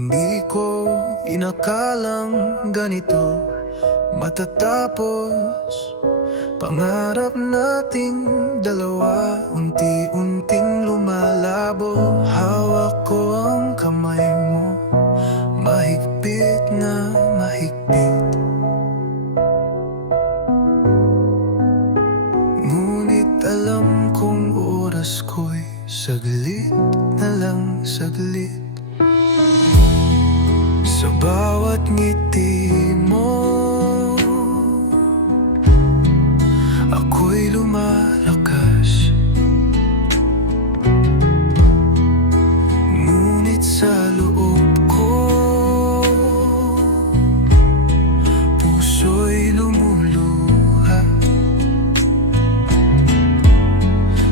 Hindi ko inakalang ganito matatapos. Pangarap nating dalawa unti-unting lumalabo. Hawak ko ang kamay mo, mahigpit na mahigpit. Ngunit alam kong oras ko'y saglit na lang saglit. Sa bawat ngiti mo, ako'y lumalakas. Ngunit sa loob ko, puso'y lumuluha.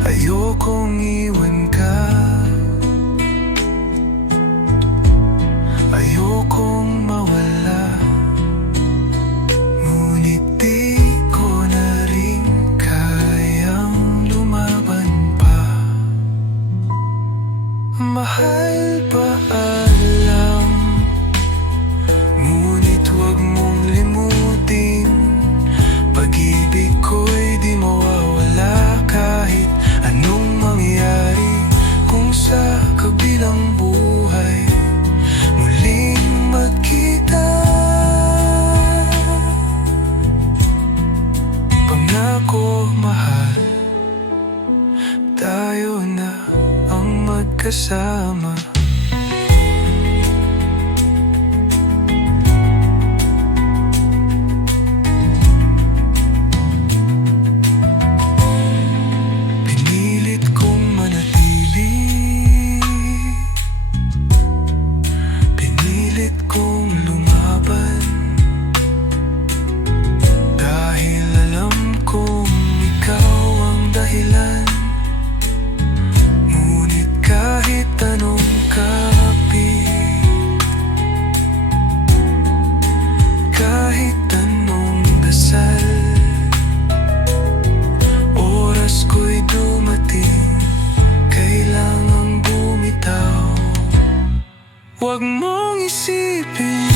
Ayokong iwan ka, ayokong mawala. Ngunit di ko na rin kayang lumaban pa. Mahal pa alam, ngunit huwag mong limutin. Pag-ibig ko'y di mawawala kahit anong mangyari. Kung sa kabilang buhay muling magkita, pangako mahal, tayo na ang magkasama. Pinilit kong manatili, pinilit kong lumaban, dahil alam kong ikaw ang dahilan. Ngunit kahit anong kapit, kahit anong dasal, oras ko'y dumating, kailangang bumitaw. Huwag mong isipin